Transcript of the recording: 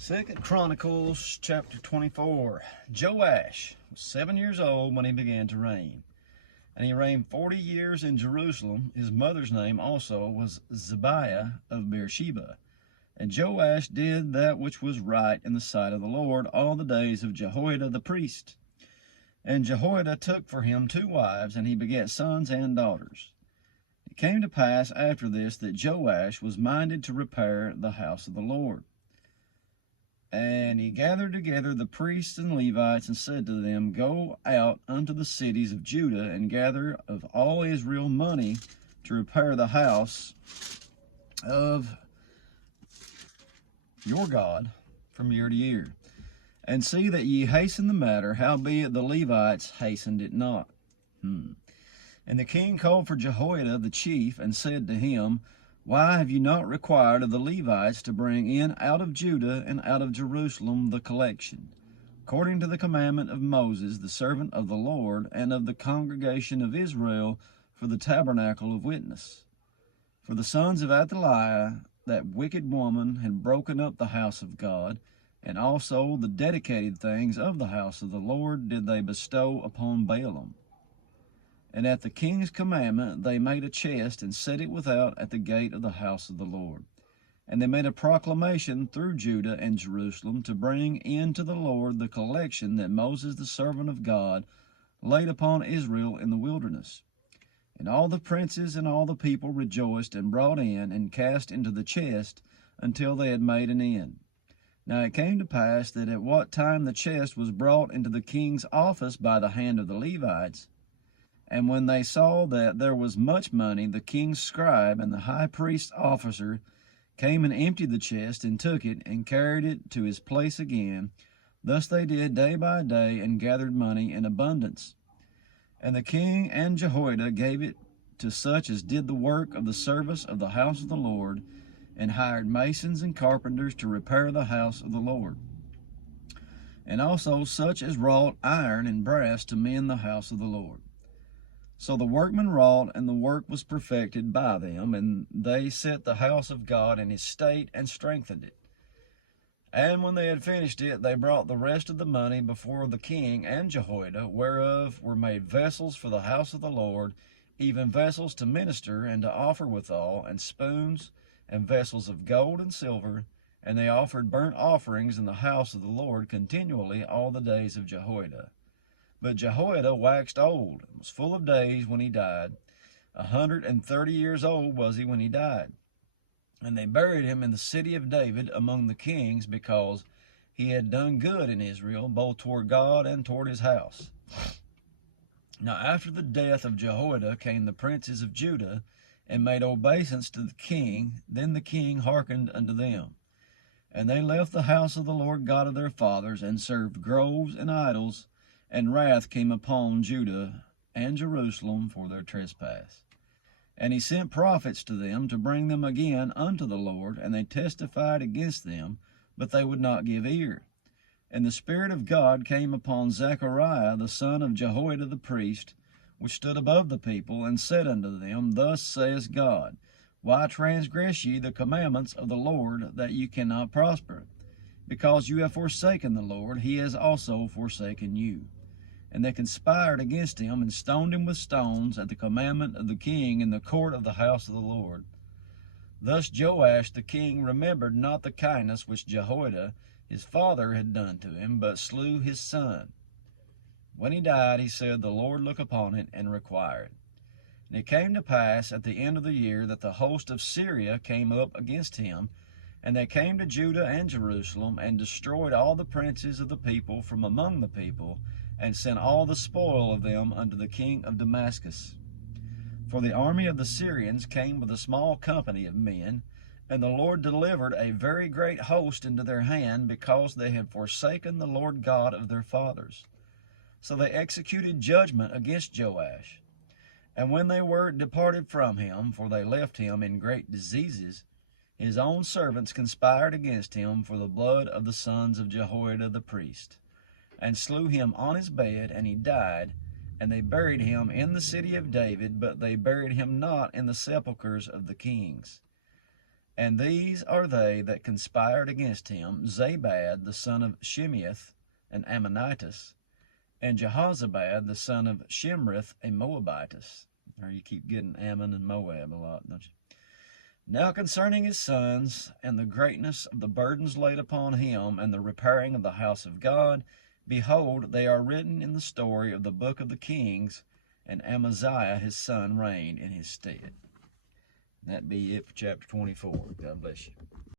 Second Chronicles chapter 24. Joash was 7 years old when he began to reign, and he reigned 40 years in Jerusalem. His mother's name also was Zebiah of Beersheba. And Joash did that which was right in the sight of the Lord all the days of Jehoiada the priest. And Jehoiada took for him 2 wives, and he begat sons and daughters. It came to pass after this that Joash was minded to repair the house of the Lord. And he gathered together the priests and Levites, and said to them, Go out unto the cities of Judah, and gather of all Israel money to repair the house of your God from year to year. And see that ye hasten the matter, howbeit the Levites hastened it not. And the king called for Jehoiada the chief, and said to him, Why have you not required of the Levites to bring in out of Judah and out of Jerusalem the collection, according to the commandment of Moses, the servant of the Lord, and of the congregation of Israel, for the tabernacle of witness? For the sons of Athaliah, that wicked woman, had broken up the house of God, and also the dedicated things of the house of the Lord did they bestow upon Baalim. And at the king's commandment they made a chest, and set it without at the gate of the house of the Lord. And they made a proclamation through Judah and Jerusalem to bring in to the Lord the collection that Moses the servant of God laid upon Israel in the wilderness. And all the princes and all the people rejoiced, and brought in and cast into the chest until they had made an end. Now it came to pass that at what time the chest was brought into the king's office by the hand of the Levites, and when they saw that there was much money, the king's scribe and the high priest's officer came and emptied the chest, and took it, and carried it to his place again. Thus they did day by day, and gathered money in abundance. And the king and Jehoiada gave it to such as did the work of the service of the house of the Lord, and hired masons and carpenters to repair the house of the Lord, and also such as wrought iron and brass to mend the house of the Lord. So the workmen wrought, and the work was perfected by them, and they set the house of God in his state, and strengthened it. And when they had finished it, they brought the rest of the money before the king and Jehoiada, whereof were made vessels for the house of the Lord, even vessels to minister and to offer withal, and spoons, and vessels of gold and silver. And they offered burnt offerings in the house of the Lord continually all the days of Jehoiada. But Jehoiada waxed old, and was full of days when he died. 130 years old was he when he died. And they buried him in the city of David among the kings, because he had done good in Israel, both toward God and toward his house. Now after the death of Jehoiada came the princes of Judah, and made obeisance to the king. Then the king hearkened unto them. And they left the house of the Lord God of their fathers, and served groves and idols, and wrath came upon Judah and Jerusalem for their trespass. And he sent prophets to them to bring them again unto the Lord, and they testified against them, but they would not give ear. And the Spirit of God came upon Zechariah the son of Jehoiada the priest, which stood above the people, and said unto them, Thus says God, Why transgress ye the commandments of the Lord, that ye cannot prosper? Because you have forsaken the Lord, he has also forsaken you. And they conspired against him, and stoned him with stones at the commandment of the king in the court of the house of the Lord. Thus Joash the king remembered not the kindness which Jehoiada his father had done to him, but slew his son. When he died, he said, The Lord look upon it, and require it. And it came to pass at the end of the year that the host of Syria came up against him, and they came to Judah and Jerusalem, and destroyed all the princes of the people from among the people, and sent all the spoil of them unto the king of Damascus. For the army of the Syrians came with a small company of men, and the Lord delivered a very great host into their hand, because they had forsaken the Lord God of their fathers. So they executed judgment against Joash. And when they were departed from him, for they left him in great diseases, his own servants conspired against him for the blood of the sons of Jehoiada the priest, and slew him on his bed, and he died. And they buried him in the city of David, but they buried him not in the sepulchres of the kings. And these are they that conspired against him, Zabad the son of Shimeath, an Ammonitess, and Jehozabad the son of Shimrith, a Moabitess. Or you keep getting Ammon and Moab a lot, don't you? Now concerning his sons, and the greatness of the burdens laid upon him, and the repairing of the house of God, behold, they are written in the story of the book of the kings, and Amaziah his son reigned in his stead. That be it for chapter 24. God bless you.